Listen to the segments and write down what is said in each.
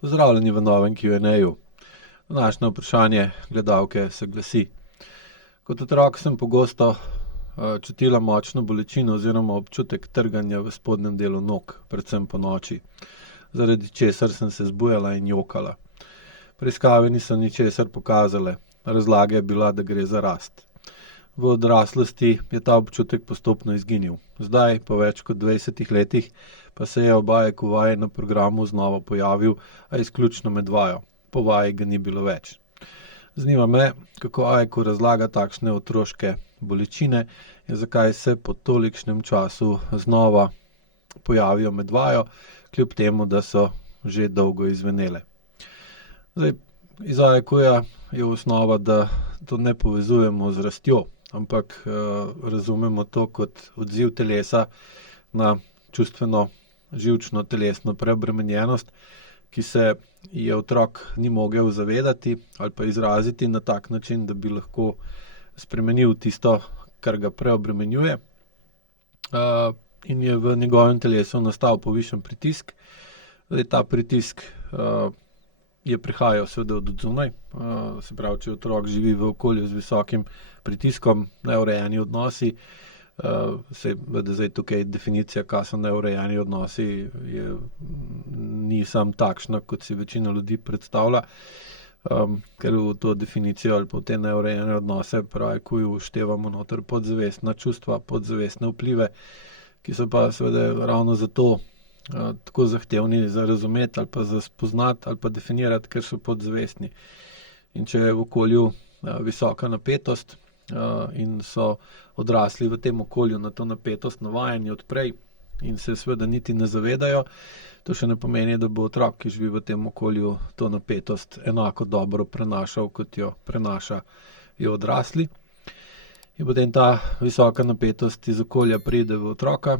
Pozdravljeni v novem Q&A-ju. Današnje vprašanje gledalke se glasi: kot otrok sem pogosto čutila močno bolečino oziroma občutek trganja v spodnjem delu nog, predvsem ponoči, zaradi česar sem se zbujala in jokala. Preiskave niso ničesar pokazale, razlaga je bila, da gre za rast. V odraslosti je ta občutek postopno izginil. Zdaj, po več kot 20 letih, pa se je ob AEQ vaji na programu znova pojavil, a izključno med vajo. Po vaji ga ni bilo več. Zanima me, kako AEQ razlaga takšne otroške bolečine in zakaj se po tolikšnem času znova pojavijo med vajo, kljub temu, da so že dolgo izvenele. Zdaj, iz AEQ-ja je osnova, da to ne povezujemo z rastjo, ampak razumemo to kot odziv telesa na čustveno, živčno, telesno preobremenjenost, ki se je otrok ni mogel zavedati ali pa izraziti na tak način, da bi lahko spremenil tisto, kar ga preobremenjuje. In je v njegovem telesu nastal povišen pritisk. Zdaj, ta pritisk je prihajal seveda od zunaj, se pravi, če otrok živi v okolju z visokim pritiskom, neurejeni odnosi, zdaj tukaj definicija, kaj so neurejeni odnosi, ni samo takšna, kot si večina ljudi predstavlja, ker v to definicijo ali pa v te neurejene odnose pravi, ko vštevamo noter podzavestna čustva, podzavestne vplive, ki so pa seveda ravno zato tako zahtevni za razumeti ali pa za spoznati ali pa definirati, ker so podzavestni. In če je v okolju visoka napetost in so odrasli v tem okolju na to napetost navajeni odprej in se seveda niti ne zavedajo, to še ne pomeni, da bo otrok, ki živi v tem okolju, to napetost enako dobro prenašal, kot jo prenašajo odrasli. In potem ta visoka napetost iz okolja pride v otroka,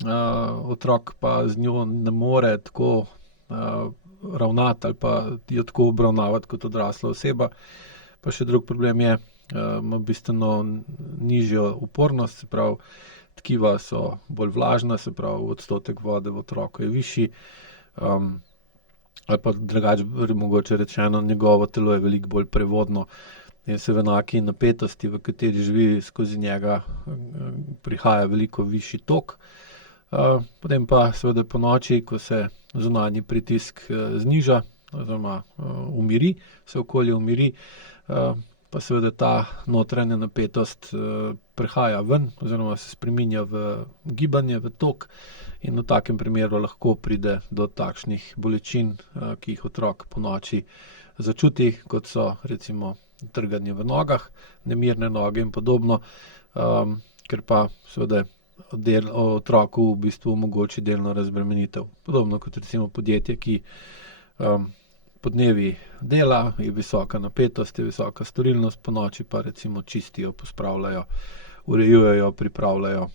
otrok pa z njo ne more tako ravnati ali pa jo tako obravnavati kot odrasla oseba. Pa še drug problem je, ima bistveno nižjo upornost, se pravi, tkiva so bolj vlažna, se pravi, odstotek vode v otroku je višji, ali pa drugače mogoče rečeno, njegovo telo je veliko bolj prevodno in se v enaki napetosti, v kateri živi, skozi njega prihaja veliko višji tok. Potem pa seveda po noči, ko se zunanji pritisk zniža oziroma umiri, se okolje umiri, pa seveda ta notranja napetost prehaja ven oziroma se spreminja v gibanje, v tok, in v takem primeru lahko pride do takšnih bolečin, ki jih otrok po noči začuti, kot so recimo trganje v nogah, nemirne noge in podobno, ker pa seveda otroku v bistvu omogoči delno razbremenitev. Podobno kot recimo podjetje, ki podnevi dela, je visoka napetost, je visoka storilnost, po noči pa recimo čistijo, pospravljajo, urejujejo, pripravljajo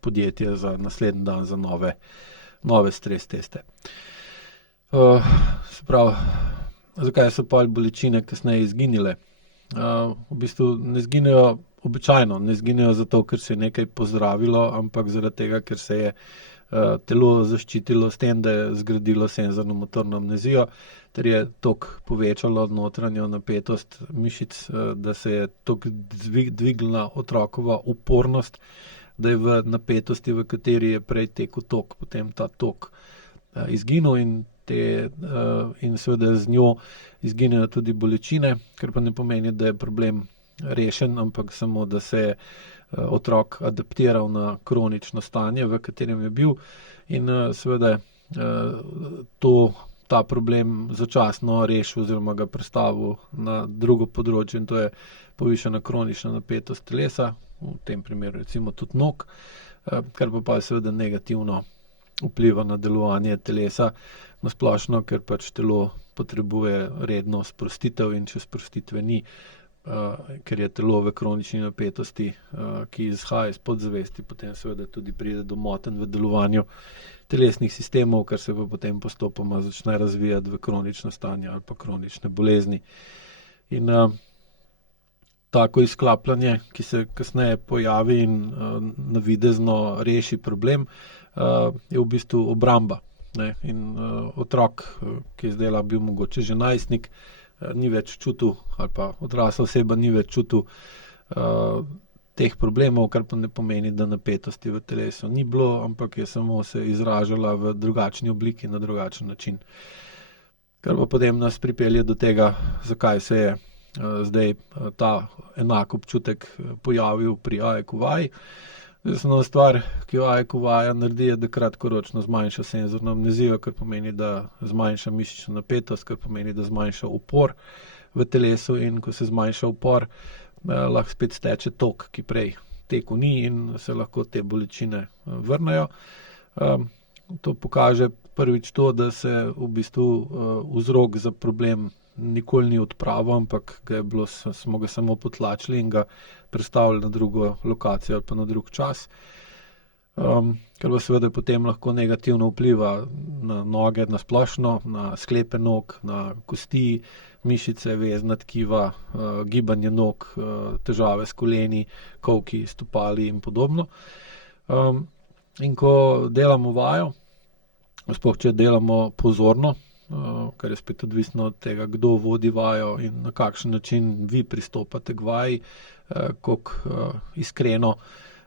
podjetje za naslednji dan, za nove stres teste. Se pravi, zakaj so pol bolečine kasneje izginile? V bistvu ne izginejo običajno, ne izginejo zato, ker se je nekaj pozdravilo, ampak zaradi tega, ker se je telo zaščitilo s tem, da je zgradilo senzorno-motorno amnezijo, ter je toliko povečalo notranjo napetost mišic, da se je toliko dvignila otrokova upornost, da je v napetosti, v kateri je prej tekel tok, potem ta tok izginil in seveda z njo izginejo tudi bolečine, kar pa ne pomeni, da je problem rešen, ampak samo, da se je otrok adaptiral na kronično stanje, v katerem je bil, in seveda ta problem začasno rešil oziroma ga prestavil na drugo področje, in to je povišana kronična napetost telesa, v tem primeru recimo tudi nog, kar pa seveda negativno vpliva na delovanje telesa na splošno, ker pač telo potrebuje redno sprostitev, in če sprostitve ni, ker je telo v kronični napetosti, ki izhaja iz podzavesti, potem seveda tudi pride do motenj v delovanju telesnih sistemov, kar se pa potem postopoma začne razvijati v kronično stanje ali pa kronične bolezni. In tako izklapljanje, ki se kasneje pojavi in navidezno reši problem, je v bistvu obramba. ne, in otrok, ki je zdaj bil mogoče že najstnik, ni več čutil, ali pa odrasla oseba ni več čutil teh problemov, kar pa ne pomeni, da napetosti v telesu ni bilo, ampak je samo se izražala v drugačni obliki, na drugačen način. Kar pa potem nas pripelje do tega, zakaj se je zdaj ta enak občutek pojavil pri AEQ vaji. Osnovna stvar, ki jo AEQ vaja naredi, je, da kratkoročno zmanjša senzorno amnezijo, kar pomeni, da zmanjša mišično napetost, kar pomeni, da zmanjša upor v telesu, in ko se zmanjša upor, lahko spet steče tok, ki prej tekel ni, in se lahko te bolečine vrnejo. To pokaže prvič to, da se v bistvu vzrok za problem nikoli ni odpravil, ampak smo ga samo potlačili in ga prestavili na drugo lokacijo ali pa na drug čas. Kar pa seveda potem lahko negativno vpliva na noge na splošno, na sklepe nog, na kosti, mišice, vezna tkiva, gibanje nog, težave s koleni, kolki, stopali in podobno. In ko delamo vajo, sploh če delamo pozorno, kar je spet odvisno od tega, kdo vodi vajo in na kakšen način vi pristopate k vaji, koliko iskreno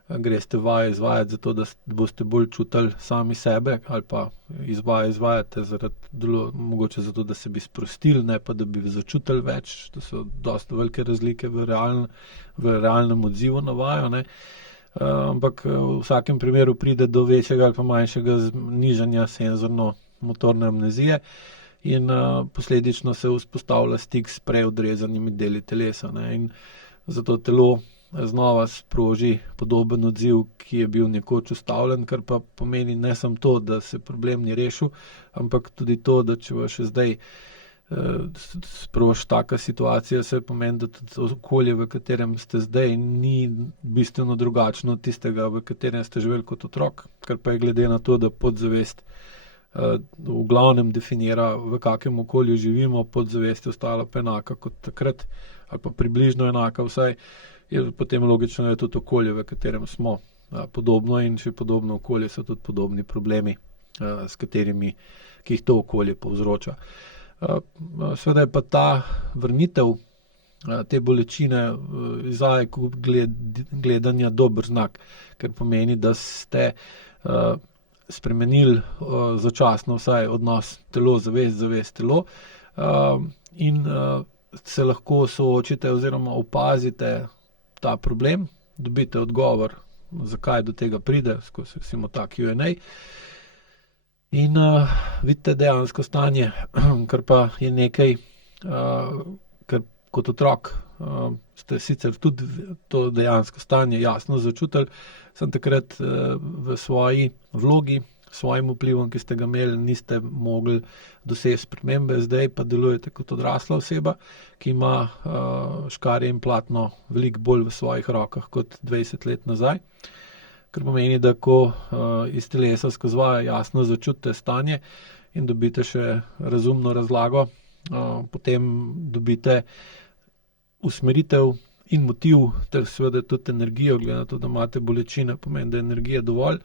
greste vajo izvajati, zato da boste bolj čutili sami sebe, ali pa izvajate mogoče zato, da se bi sprostili, ne pa da bi začutili več, da so dosti velike razlike v realnem odzivu na vajo, ne. Ampak v vsakem primeru pride do večjega ali pa manjšega nižanja senzorno-motorne amnezije in posledično se vzpostavlja stik s prej odrezanimi deli telesa, ne. In zato telo znova sproži podoben odziv, ki je bil nekoč ustavljen, kar pa pomeni ne samo to, da se problem ni rešil, ampak tudi to, da če vas še zdaj sproži taka situacija, se pomeni, da tudi okolje, v katerem ste zdaj, ni bistveno drugačno od tistega, v katerem ste živeli kot otrok, kar pa je glede na to, da podzavest v glavnem definira, v kakem okolju živimo, podzavest je ostala pa enaka kot takrat, ali pa približno enaka vsaj, je potem logično, da je tudi okolje, v katerem smo, podobno, in če je podobno okolje, so tudi podobni problemi, ki jih to okolje povzroča. Seveda je pa ta vrnitev te bolečine iz AEQ gledanja dober znak, ker pomeni, da ste spremenili začasno vsaj odnos telo-zavest, zavest-telo, in se lahko soočite oziroma opazite ta problem, dobite odgovor, zakaj do tega pride, skozi recimo ta Q&A, in vidite dejansko stanje, kar pa je nekaj, kar kot otrok ste sicer tudi to dejansko stanje jasno začutili, sem takrat v svoji vlogi, s svojim vplivom, ki ste ga imeli, niste mogli doseči spremembe, zdaj pa delujete kot odrasla oseba, ki ima škarje in platno veliko bolj v svojih rokah kot 20 let nazaj. Kar pomeni, da ko iz telesa skozi vajo jasno začutite stanje in dobite še razumno razlago, potem dobite usmeritev in motiv, ter seveda tudi energijo, glede na to, da imate bolečine, pomeni, da je energije dovolj,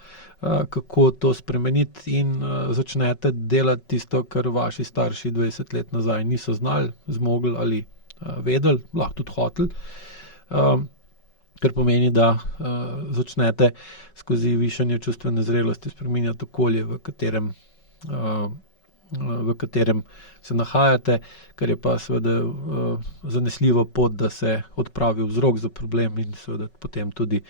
kako to spremeniti, in začnete delati tisto, kar vaši starši 20 let nazaj niso znali, zmogli ali vedeli, lahko tudi hoteli. Kar pomeni, da začnete skozi višanje čustvene zrelosti spreminjati okolje, v katerem se nahajate, kar je pa seveda zanesljiva pot, da se odpravi vzrok za problem, in seveda potem tudi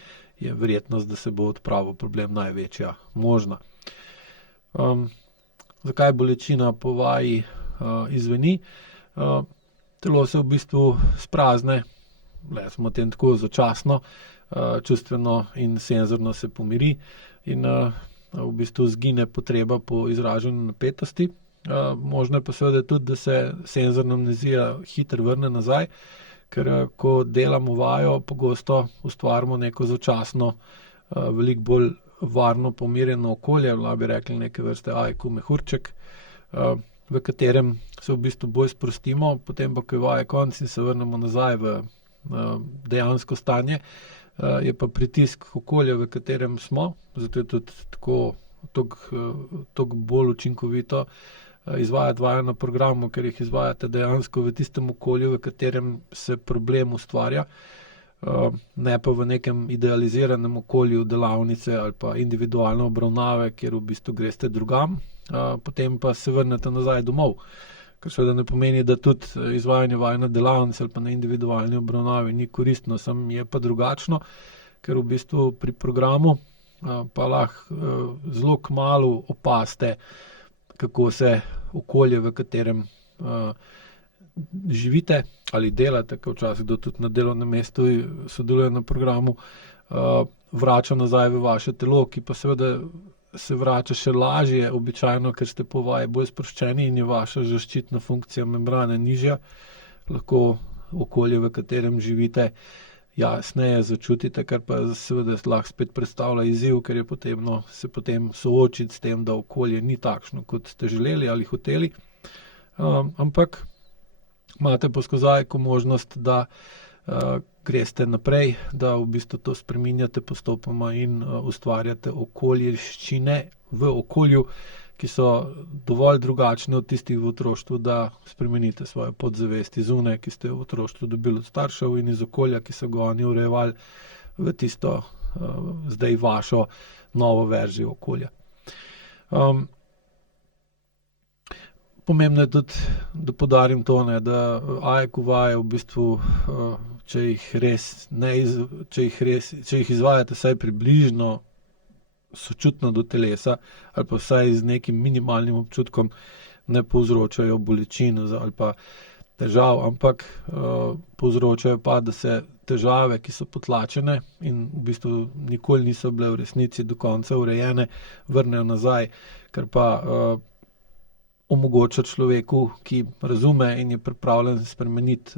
je verjetnost, da se bo odpravil problem, največja možna. Zakaj bolečina po vaji izzveni? Telo se v bistvu sprazne, recimo tem tako začasno, čustveno in senzorno se pomiri in v bistvu izgine potreba po izražanju napetosti. Možno je pa seveda tudi, da se senzorna amnezija hitro vrne nazaj, ker ko delamo vajo, pogosto ustvarimo neko začasno, veliko bolj varno, pomirjeno okolje, lahko bi rekli neke vrste AEQ mehurček, v katerem se v bistvu bolj sprostimo, potem pa, ko je vaja konec in se vrnemo nazaj v dejansko stanje, je pa pritisk okolja, v katerem smo, zato je tudi tako toliko bolj učinkovito izvajati vaje na programu, ker jih izvajate dejansko v tistem okolju, v katerem se problem ustvarja, ne pa v nekem idealiziranem okolju delavnice ali pa individualne obravnave, kjer v bistvu greste drugam, potem pa se vrnete nazaj domov. Kar seveda ne pomeni, da tudi izvajanje vaj na delavnici ali pa na individualni obravnavi ni koristno, samo je pa drugačno, ker v bistvu pri programu pa lahko zelo kmalu opazite, kako se okolje, v katerem živite ali delate, ker včasih kdo tudi na delovnem mestu sodeluje na programu, vrača nazaj v vaše telo, ki pa seveda se vrača še lažje, običajno, ker ste po vaji bolj sproščeni in je vaša zaščitna funkcija membrane nižja. Lahko okolje, v katerem živite, jasneje začutite, kar pa seveda lahko spet predstavlja izziv, ker je potrebno se potem soočiti s tem, da okolje ni takšno, kot ste želeli ali hoteli. Ampak imate pa skozi AIQ možnost, da greste naprej, da v bistvu to spreminjate postopoma in ustvarjate okoliščine v okolju, ki so dovolj drugačne od tistih v otroštvu, da spremenite svojo podzavest iz one, ki ste v otroštvu dobili od staršev, in iz okolja, ki so ga oni urejevali, v tisto zdaj vašo novo verzijo okolja. Pomembno je tudi, da poudarim to, da AIQ vaje v bistvu, če jih izvajate vsaj približno sočutno do telesa ali pa vsaj z nekim minimalnim občutkom, ne povzročajo bolečin ali pa težav, ampak povzročajo pa, da se težave, ki so potlačene in v bistvu nikoli niso bile v resnici do konca urejene, vrnejo nazaj, kar pa omogoča človeku, ki razume in je pripravljen spremeniti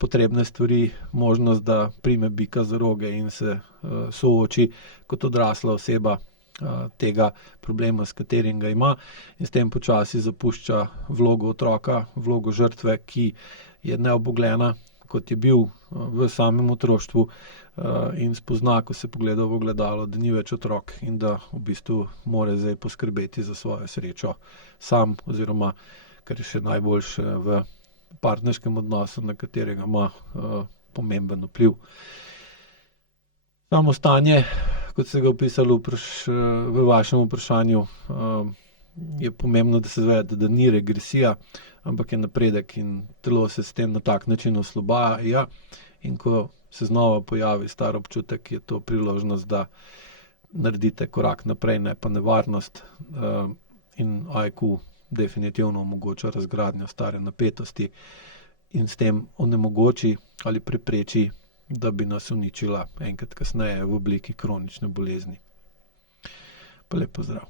potrebne stvari, možnost, da prime bika za roge in se sooči kot odrasla oseba tega problema, s katerim ga ima, in s tem počasi zapušča vlogo otroka, vlogo žrtve, ki je neobogljena, kot je bil v samem otroštvu, in spozna, ko se pogleda v ogledalo, da ni več otrok in da v bistvu mora zdaj poskrbeti za svojo srečo sam, oziroma, kar je še najboljše, v partnerskem odnosu, na katerega ima pomemben vpliv. Samo stanje, kot ste ga opisali v vašem vprašanju, je pomembno, da se zavede, da ni regresija, ampak je napredek in telo se s tem na tak način oslobaja, in ko se znova pojavi star občutek, je to priložnost, da naredite korak naprej, ne pa nevarnost, in AIQ definitivno omogoča razgradnjo stare napetosti in s tem onemogoči ali prepreči, da bi nas uničila enkrat kasneje v obliki kronične bolezni. Pa lep pozdrav.